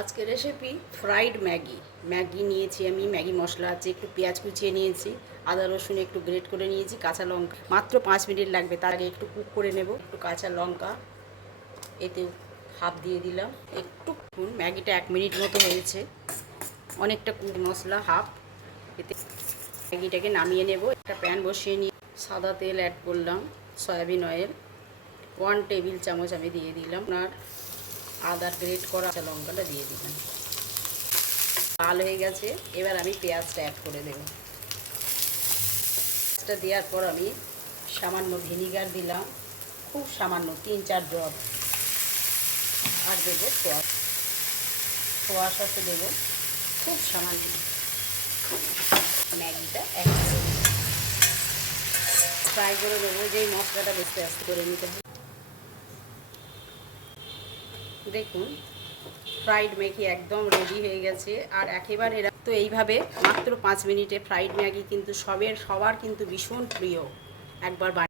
আজকে recipe fried Maggi. Maggi নিয়েছি আমি, ম্যাগি মশলা আছে, একটু পেঁয়াজ কুচিয়ে নিয়েছি, আদা রসুন একটু গ্রেট করে নিয়েছি, কাঁচা লঙ্কা মাত্র 5 মিনিট লাগবে, তার আগে একটু কুক করে নেব। একটু কাঁচা লঙ্কা এতে হাফ দিয়ে দিলাম। একটু ম্যাগিটা 1 মিনিট মতো হয়েছে, অনেকটা কুক মশলা হাফ। এতে ম্যাগিটাকে নামিয়ে নেব। একটা প্যান বসিয়ে নিয়ে সাদা তেল অ্যাড করলাম, সয়াবিন অয়েল 1 টেবিল চামচ আমি দিয়ে দিলাম। আর আদার গ্রেট করা কাঁচা লঙ্কাটা দিয়ে দিলাম। লাল হয়ে গেছে, এবার আমি পেঁয়াজটা অ্যাড করে দেব। পেঁয়াজটা দেওয়ার পর আমি সামান্য ভিনিগার দিলাম, খুব সামান্য 3-4 ড্রপ। আর দেবো সোয়া সসও দেবো খুব সামান্য। ম্যাগিটা ফ্রাই করে দেবো, যেই মশলাটা বেশি আস্তে করে নিতে হবে। দেখুন ফ্রাইড ম্যাগি একদম রেডি হয়ে গেছে। আর একেবারে তো এইভাবে মাত্র 5 মিনিটে ফ্রাইড ম্যাগি কিন্তু সবার কিন্তু ভীষণ প্রিয়। একবার